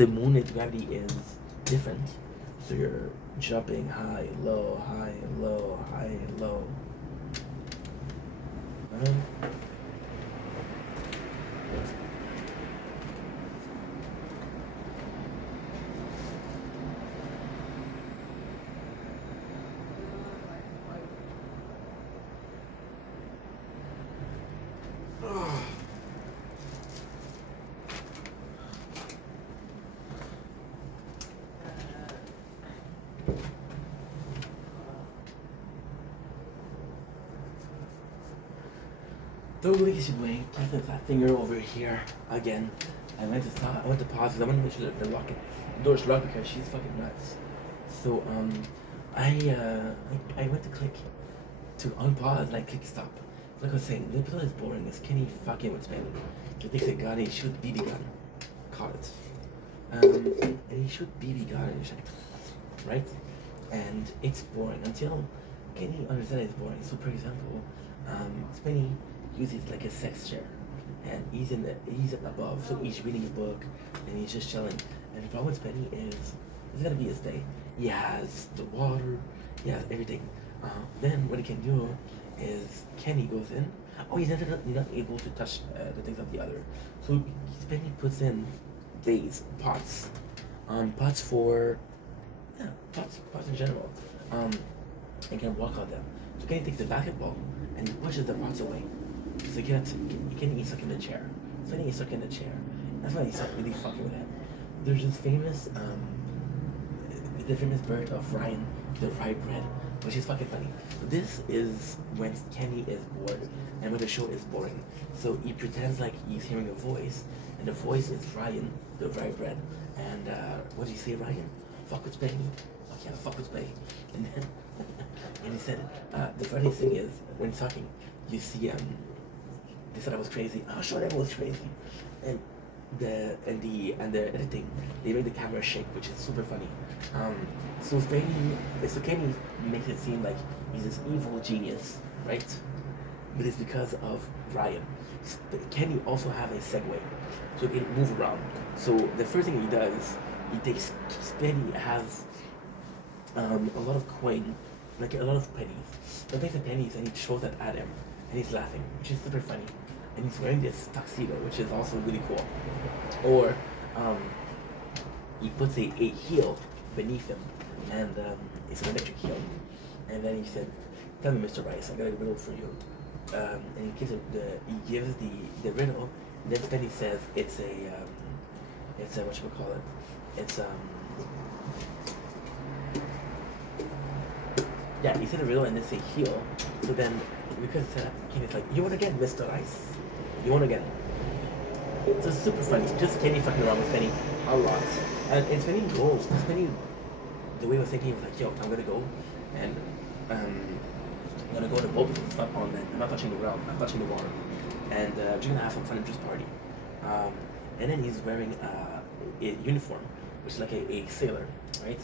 the moon's gravity is different. So you're jumping high, low, high, low, high, low. Totally is doing. Keep that finger over here again. I went to stop. I went to pause because I want to make sure that the door's locked because she's fucking nuts. So I went to click to unpause and I click stop. Like I was saying, the episode is boring. It's Kenny fucking with Spenny. He thinks that God, he shoot BB gun. Caught it. And he shoot BB gun and shit. Right? And it's boring until Kenny understands it's boring. So for example, Spenny uses like a sex chair, and he's above, so he's reading a book, and he's just chilling. And the problem with Penny is, it's gonna be his day. He has the water, he has everything. Then what he can do is Kenny goes in. Oh, he's not able to touch the things of the other. So Penny puts in vase, pots for pots in general. And can walk on them. So Kenny takes the basketball and he pushes the pots away. So he can't stuck in the chair. So then he's stuck in the chair. That's why he's really fucking with him. There's this famous, the famous bird of Ryan, the rye bread, which is fucking funny. This is when Kenny is bored and when the show is boring. So he pretends like he's hearing a voice, and the voice is Ryan, the rye bread. And what did he say, Ryan? Fuck with Penny. Okay, fuck with Penny. And then, and he said, the funny thing is, when he's talking, you see, they said I was crazy. Oh, sure, that was crazy. And the editing, they made the camera shake, which is super funny. So Kenny makes it seem like he's this evil genius, right? But it's because of Ryan. Kenny also have a Segway, so it can move around. So the first thing he does, he takes Penny has a lot of coin, like a lot of pennies. He takes the pennies and he throws that at him, and he's laughing, which is super funny. And he's wearing this tuxedo, which is also really cool. Or he puts a heel beneath him, and it's an electric heel. And then he said, "Tell me, Mr. Rice, I got a riddle for you." And he gives the riddle. And then Penny says it's a whatchamacallit. Yeah, he said a riddle and it's a heel. So then, because it's that, Kenny's like, "You won again, Mr. Rice. You won again." So it's super funny. Just Kenny fucking around with Penny a lot. And it's Penny goes. Penny, the way he was thinking, he was like, "Yo, I'm gonna go and I'm gonna go on a boat because it's not on land. I'm not touching the ground. I'm touching the water. And we're just gonna have some fun and just party." And then he's wearing a uniform, which is like a sailor, right?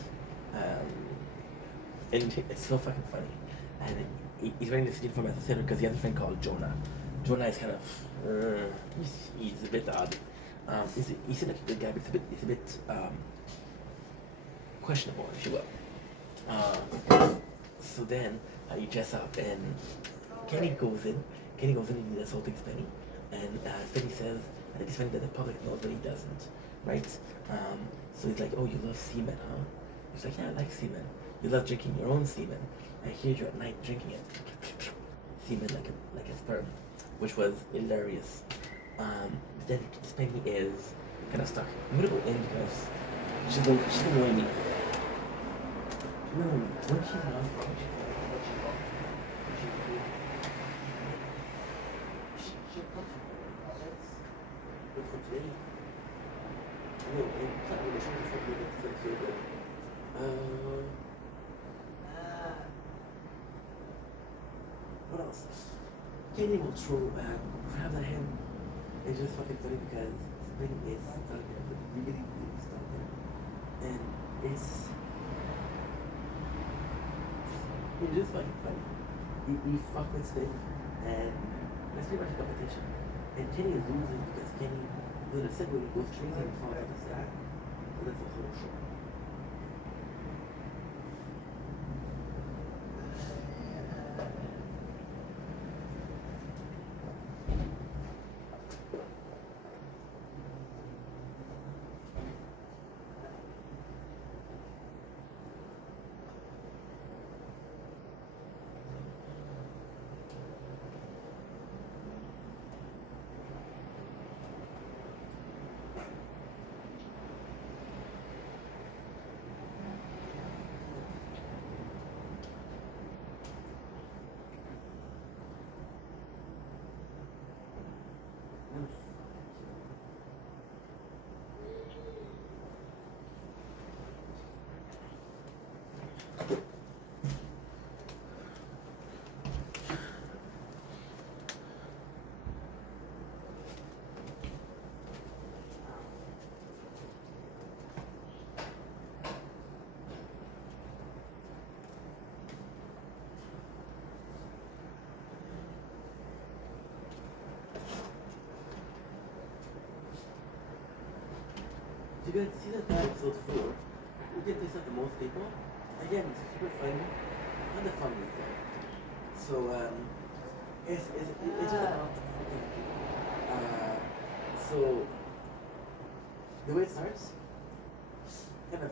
And it's so fucking funny. And he's wearing this uniform as a sailor because he has a friend called Jonah. Jonah is kind of, he's a bit odd. He's like a good guy, but it's a bit questionable, if you will. So then you dress up and Kenny goes in and he assaulting Penny. And Penny says, I think it's funny that the public knows, but he doesn't, right? So he's like, "Oh, you love semen, huh?" He's like, "Yeah, I like semen. You love drinking your own semen. I hear you at night drinking it." Semen like a sperm, which was hilarious. Then Penny is kind of stuck. I'm gonna go in because she's gonna annoy me. When she's not, what else? Kenny will throw back, grab the hand. It's just fucking funny because Penny is stuck there, but really stuck there. And it's just fucking funny. You fuck with Spin, and that's pretty much a competition. And Kenny is losing because Kenny, with a Segway, goes crazy and falls on the side. You can see that episode 4, we get this up to most people. Again, it's super funny. Not the funniest though. So, it's just about fucking people. So, the way it starts, kind of.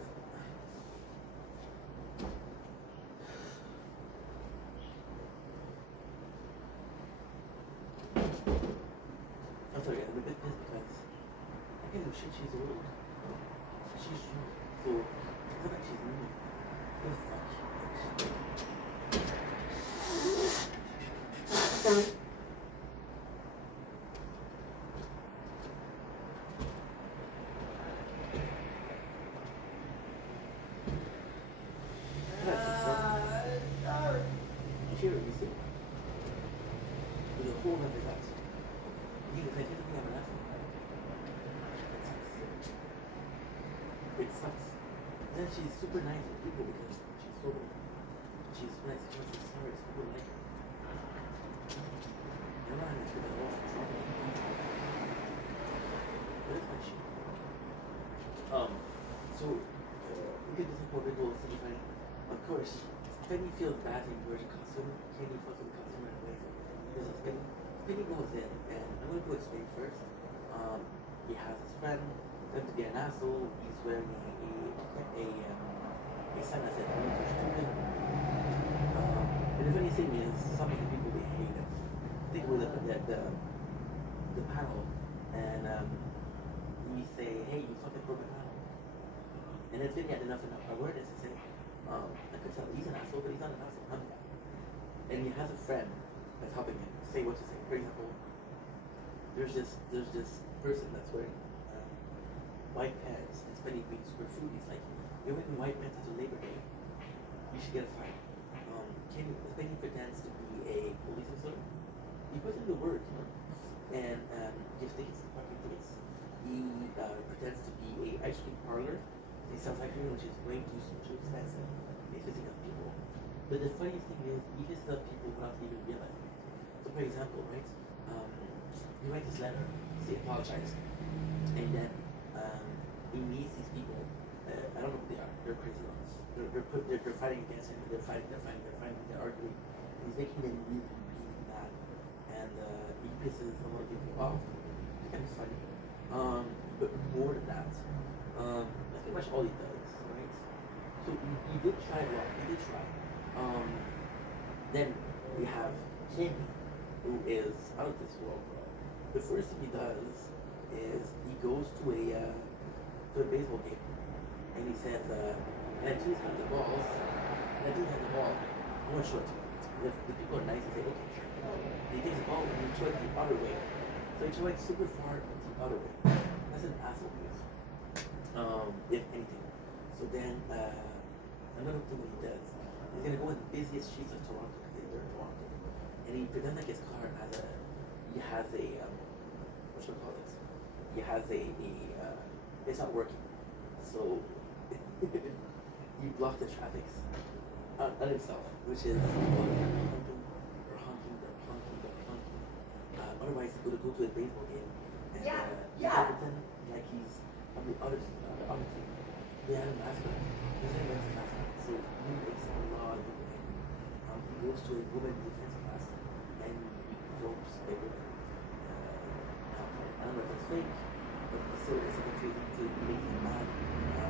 I'm sorry, I'm a bit pissed because I can do shit, she's old. She's young. So, it's not like she's new. The fuck? Here, you see? With a whole other guts. You can say, I'm an asshole. It sucks. And then she's super nice with people because she's so she's nice. She's sorry. People like her. You're not nice with a lot of trouble. But it's my shit. So we get this more people simplifying. Of course, Penny feels bad in wearing a costume. Kenny fucks with the costume right away. This is Penny. Penny goes in, and I'm going to explain first. He has his friend. To be an asshole, he's wearing a sign that says "Don't be stupid." And the funny thing is, some of the people they hate it. Think about the panel, and we say, "Hey, you fucking broke the panel," and then Vinny had enough awareness to say, "I could tell he's an asshole, but he's not an asshole. I'm the guy." And he has a friend that's helping him say what to say. For example, there's this person that's wearing white pants and spending being super food. He's like, you're wearing white pants after Labor Day. You should get a fine. Penny pretends to be a police officer. He puts in the work, you know, and gives tickets, parking tickets. He pretends to be a ice cream parlor. He sells ice cream, which is way too expensive. He's visiting other people. But the funniest thing is, he visits other people without even realizing it. So, for example, right, he writes this letter. He apologized, and then he meets these people. I don't know who they are. They're crazy ones. They're fighting against him. They're fighting. They're arguing. And he's making them really, really mad. And he pisses a lot of people off. It's kind of funny. But more than that, that's pretty much all he does, right? So he did try a lot. He did try. Then we have Kenny, who is out of this world, bro. The first thing he does is he goes to a baseball game, and he says, and I just have the balls, and I just have the ball, I want to show it to you. If the people are nice, they say, okay, sure. He takes the ball and he throws it the other way. So he throws it super far the other way. That's an asshole move, if anything. So then, another thing that he does, he's going to go in the busiest streets of Toronto, because they're in Toronto, and he pretends like his car has a, what should I call this? He has it's not working. So he blocked the traffic on himself, which is honking. Otherwise, he's going to go to a baseball game and pretend like he's on the other team. They have a mascot. There's a mascot. So he makes a lot of people angry. He goes to a women defense class and he ropes a woman. I don't know if it's fake, but it's still something crazy to make him mad.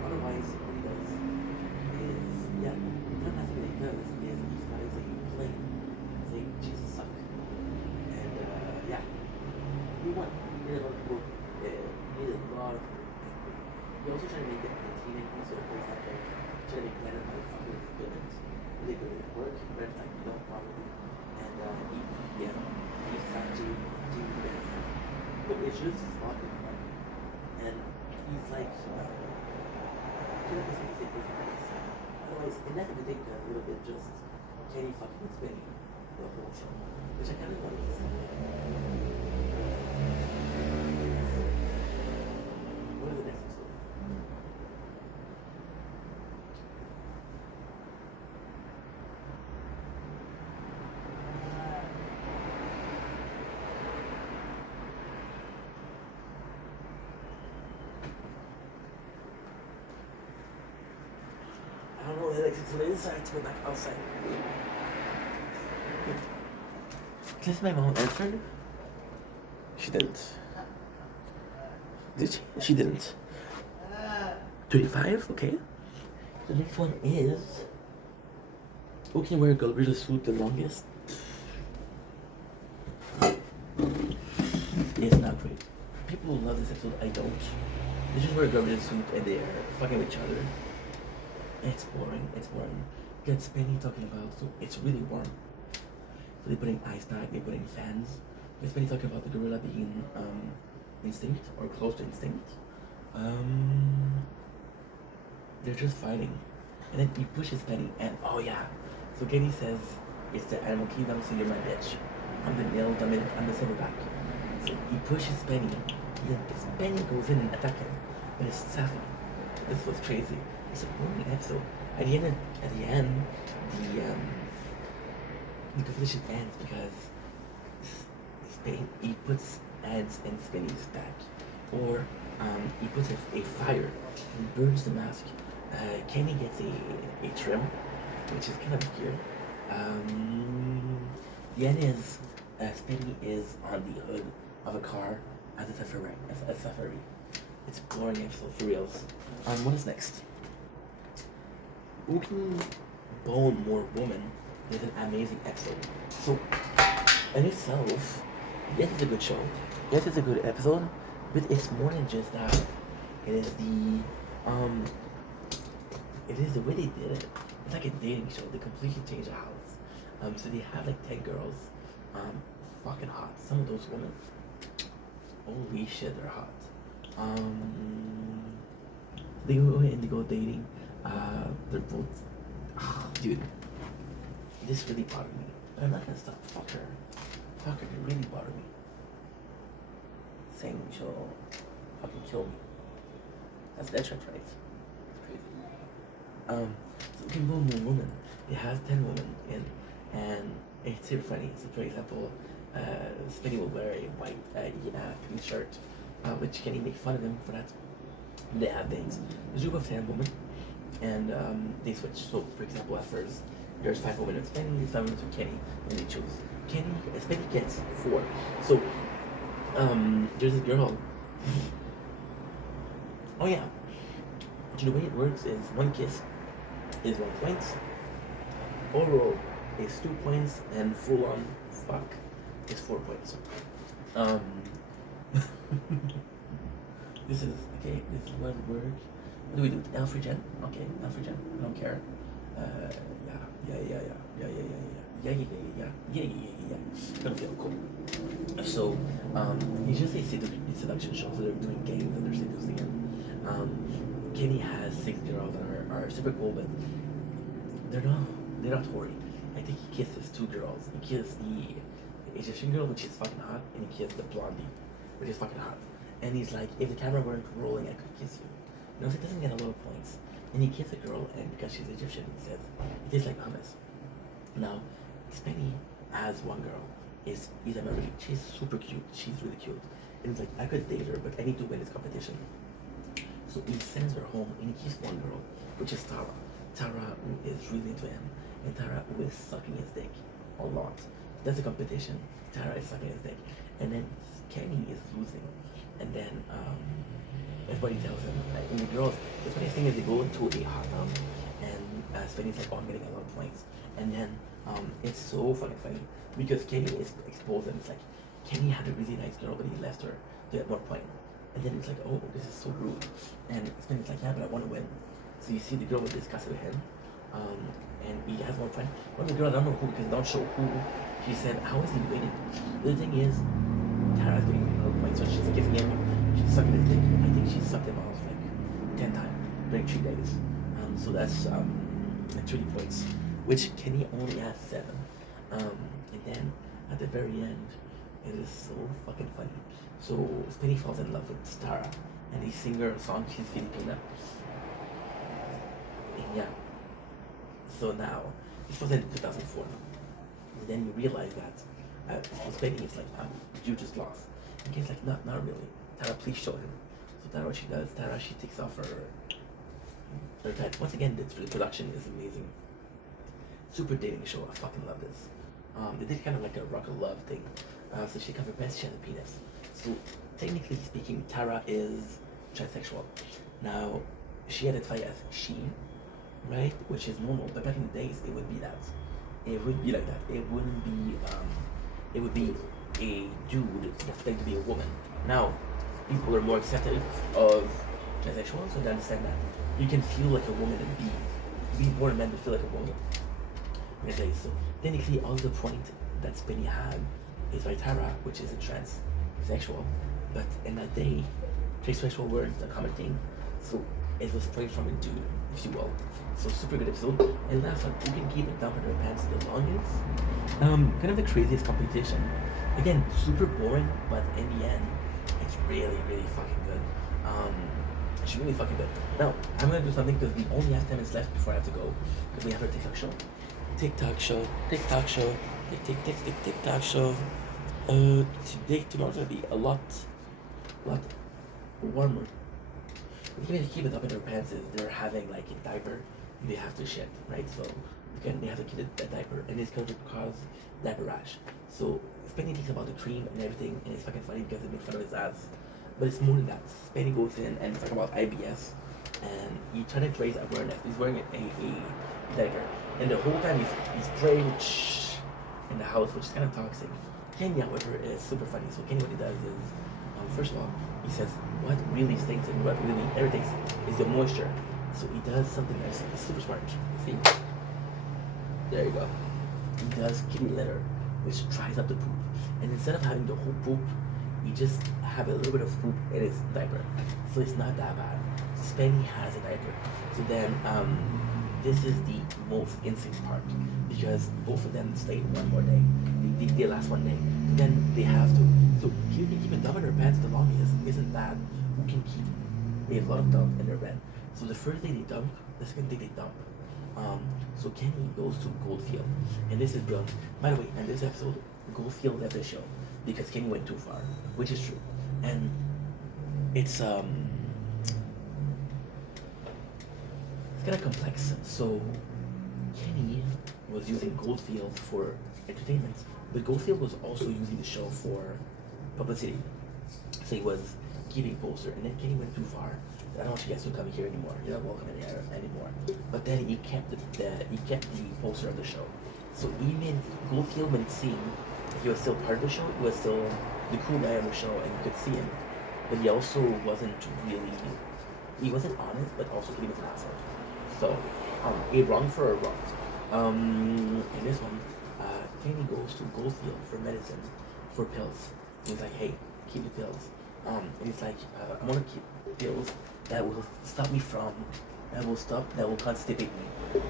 Otherwise, what he does is, not nothing that he does, is he flies a plane saying, Jesus suck. And he won. He made a lot of people, angry. He also tried to make the team angry, so for example, trying to make Glenn by fucking equipment. Really good at work, but like, you don't probably. And he started to do this. But it's just fucking fun. And he's like, otherwise, it never did take a little bit just Kenny fucking spinning the whole show, which I kind of want to see. What are the next episode? only likes it to the inside to go back outside. Guess my mom answered? She didn't. Did she? She didn't. 35, okay. The next one is who can wear a Galbraith suit the longest? It's not great. People love this episode, I don't. They just wear a Galbraith suit and they are fucking with each other. It's boring, it's boring. Get Spenny talking about, so it's really warm. So they're putting ice pack, they're putting fans. Get Spenny talking about the gorilla being instinct or close to instinct. They're just fighting. And then he pushes Penny and oh yeah. So Kenny says it's the animal kingdom, so you're my bitch. I'm the male dominant, I'm the silverback. So he pushes Penny. Then Penny goes in and attacks him. But it's Safi. This was crazy. It's a boring episode. At the end, the competition ends because he puts ads in Spenny's back. Or he puts a fire and burns the mask. Kenny gets a trim, which is kind of weird. The end is Spenny is on the hood of a car as a safari. It's a boring episode for reals. What is next? Who can bone more woman is an amazing episode. So in itself, yes, it's a good show. Yes, it's a good episode, but it's more than just that. It is the way they did it. It's like a dating show. They completely changed the house. So they have like 10 girls, fucking hot. Some of those women, holy shit, they're hot. They go and they go dating. They're both, dude. This really bothered me. But I'm not gonna stop. Fuck her. It really bothered me. Saying she'll fucking kill me. That's right. So we can boom one woman. It has 10 women in, and it's super funny. So for example, Spenny will wear a white pink shirt, which Kenny make fun of him for that. They have things. There's a group of 10 women, and they switch. So for example, at first there's 5 women with Spenny, there's 5 women with Kenny, and they choose. Spenny gets 4. So there's this girl. Oh yeah. The way it works is 1 kiss is 1 point, oral is 2 points, and full on fuck is 4 points. This is okay. This is what it works. What do we do? Alfregen? Okay, Alfregen. I don't care. Yeah. Gonna feel cool. So, it's just a seduction show. So they're doing games and they're seducing him. Kenny has 6 girls that are super cool, but they're not hoary. I think he kisses 2 girls. He kissed the Egyptian girl, which is fucking hot, and he kissed the blondie, which is fucking hot. And he's like, if the camera weren't rolling, I could kiss you. You know, so it doesn't get a lot of points. And he kisses a girl, and because she's Egyptian, he says, it tastes like hummus. Now, Spenny has 1 girl. Is Marie. She's super cute. She's really cute. And he's like, I could date her, but I need to win this competition. So he sends her home, and he keeps 1 girl, which is Tara. Tara, who is really into him, and Tara, who is sucking his dick a lot. That's a competition. Tara is sucking his dick, and then Kenny is losing, and then everybody tells him. And the girls, the funny thing is, they go into a hot tub, and Spenny's like, "Oh, I'm getting a lot of points," and then it's so fucking funny because Kenny is exposed, and it's like Kenny had a really nice girl, but he left her to get 1 point. And then it's like, oh, this is so rude. And Spenny's like, yeah, but I want to win. So you see the girl will discuss with him. And he has 1 point. One of the girls, I don't know who, because they don't show who. She said, how is he winning? The other thing is, Tara's getting her points. So she's kissing him. She's sucking his dick. I think she sucked him off like 10 times during 3 days. So that's 30 points, which Kenny only has 7. And then at the very end, it is so fucking funny. So Spenny falls in love with Tara, and they sing her a song. She's Filipina. And yeah. So now this was in 2004. And then you realize that Spenny is like, you just lost. And Ken's like, not really. Tara, please show him. So Tara, what she does, she takes off her That once again, the production is amazing. Super dating show. I fucking love this. They did kind of like a rock of love thing. So she covered breast, she has a penis. So technically speaking, Tara is transsexual. Now, she identifies as she, right? Which is normal. But back in the days, it would be that. It would be like that. It wouldn't be. It would be a dude that's claimed to be a woman. Now, people are more accepting of transsexual, so they understand that you can feel like a woman and be born a man to feel like a woman. Okay, so technically, all the point that Spenny had is by Tara, which is a transsexual, but in that day, transsexual weren't a common thing, so it was praised from a dude, if you will. So super good episode. And last one, who can keep it down in their pants the longest? Kind of the craziest competition. Again, super boring, but in the end, it's really, really fucking good. It's really fucking good. Now, I'm gonna do something because we only have 10 minutes left before I have to go. Because we have our TikTok show. TikTok show. TikTok show. Tomorrow's gonna be a lot warmer. Even to keep it up in their pants is they're having like a diaper and they have to shit, right? So again, they have to keep a diaper and it's going to cause diaper rash. So Spenny thinks about the cream and everything, and it's fucking funny because they make fun of his ass. But it's more than that. Spenny goes in and talks about IBS, and he trying to raise awareness. He's wearing a diaper, and the whole time he's praying in the house, which is kind of toxic. Kenny, however, is super funny. So Kenny, what he does is, first of all, he says what really stinks and what really irritates is the moisture. So he does something that's super smart. See? There you go. He does kitty litter, which dries up the poop. And instead of having the whole poop, you just have a little bit of poop in his diaper. So it's not that bad. Spenny has a diaper. So then, this is the most insane part because both of them stayed one more day. They last one day. Then they have to. So you can keep a dump in their pants the longest isn't that who can keep a lot of dump in their bed. So the first day they dump, the second day they dump. So Kenny goes to Goldfield, and this is brilliant. By the way, in this episode, Goldfield left the show because Kenny went too far, which is true, and it's kind of complex. So Kenny was using Goldfield for entertainment, but Goldfield was also using the show for publicity. So he was keeping poster, and then Kenny went too far. I don't want you guys to come here anymore. You're not welcome in here anymore. But then he kept the poster of the show. So he made Goldfield made it seem like he was still part of the show. He was still the cool guy on the show, and you could see him. But he also wasn't really. He wasn't honest, but also he was an asshole. So, a wrong for a wrong. In this one, Kenny goes to Goldfield for medicine, for pills. And he's like, hey, keep the pills. And he's like, I want to keep pills that will stop me from, that will constipate me,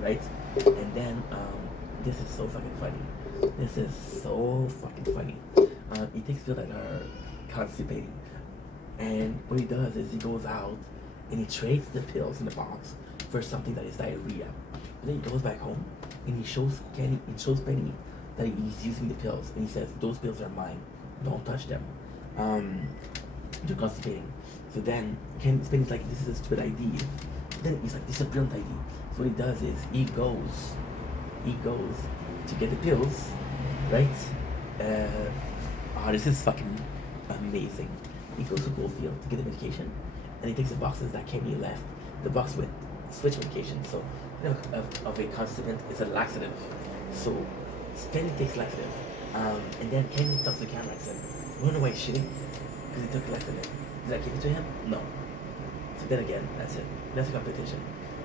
right? And then, this is so fucking funny. This is so fucking funny. He takes pills that are constipating. And what he does is he goes out and he trades the pills in the box for something that is diarrhea. And then he goes back home and he shows Penny that he's using the pills, and he says, those pills are mine, don't touch them. They're constipating. So then Penny's like, this is a stupid idea. Then he's like, this is a brilliant idea. So what he does is he goes to get the pills, right? This is fucking amazing. He goes to Goldfield to get the medication, and he takes the boxes that Kenny left, the box with switch medication. So of a constipant, it's a laxative. So Penny takes laxative, and then Kenny stops the camera and said, "You wanna know why he's shitting? Because he took laxative. Did I give it to him? No." So then again, that's it. That's a competition.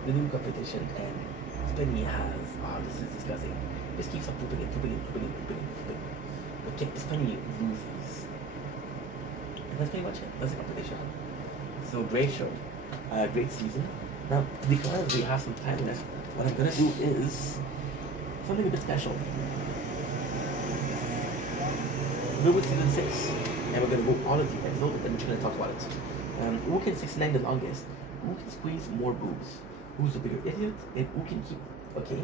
They do competition, and Penny has, this is disgusting. Just keeps on pooping. But Penny loses. And that's pretty much it. That's a competition. So great show. Great season. Now, because we have some time left, what I'm gonna do is something a bit special. We're with season 6, and we're gonna go all of the episodes, and then we're gonna talk about it. Who can 69 the longest? Who can squeeze more boobs? Who's the bigger idiot? And who can keep, okay?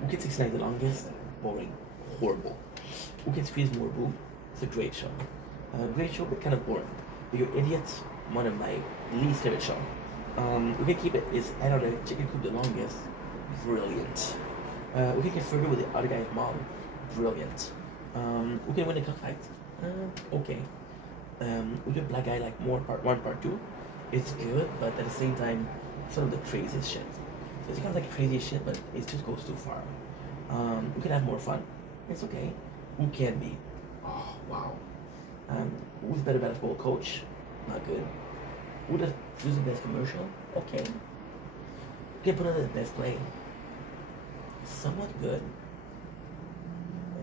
Who can 69 the longest? Boring. Horrible. Who can squeeze more boob? It's a great show. Great show, but kind of boring. Bigger Idiot, one of my least favorite show. we can keep it. Is out of the chicken coop the longest. Brilliant. We can get further with the other guy's mom. Brilliant. We can win the cockfight. Okay. We do black guy like more part one, part two. It's good, but at the same time, some of the craziest shit. So it's kind of like crazy shit, but it just goes too far. We can have more fun. It's okay. Who can be? Oh wow. Who's better basketball coach? Not good. Who's the best commercial? Okay. We can put on the best play. Somewhat good.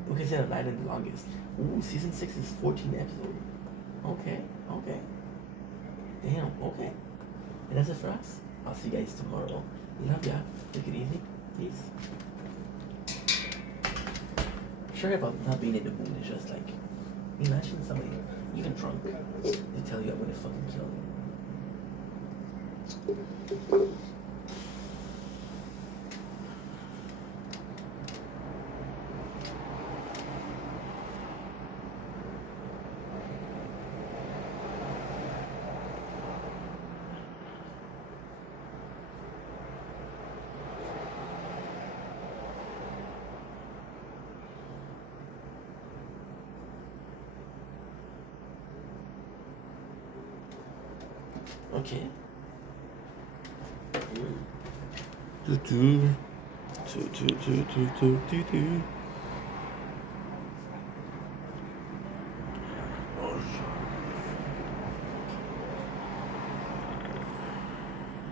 We can say the night and the longest. Ooh, season 6 is 14 episodes. Okay, okay. Damn, okay. And that's it for us. I'll see you guys tomorrow. Love ya. Take it easy. Peace. Sorry about not being in the mood. It's just like, imagine somebody, even drunk, they tell you I'm gonna fucking kill you. Okay. Do do do do do do do do do.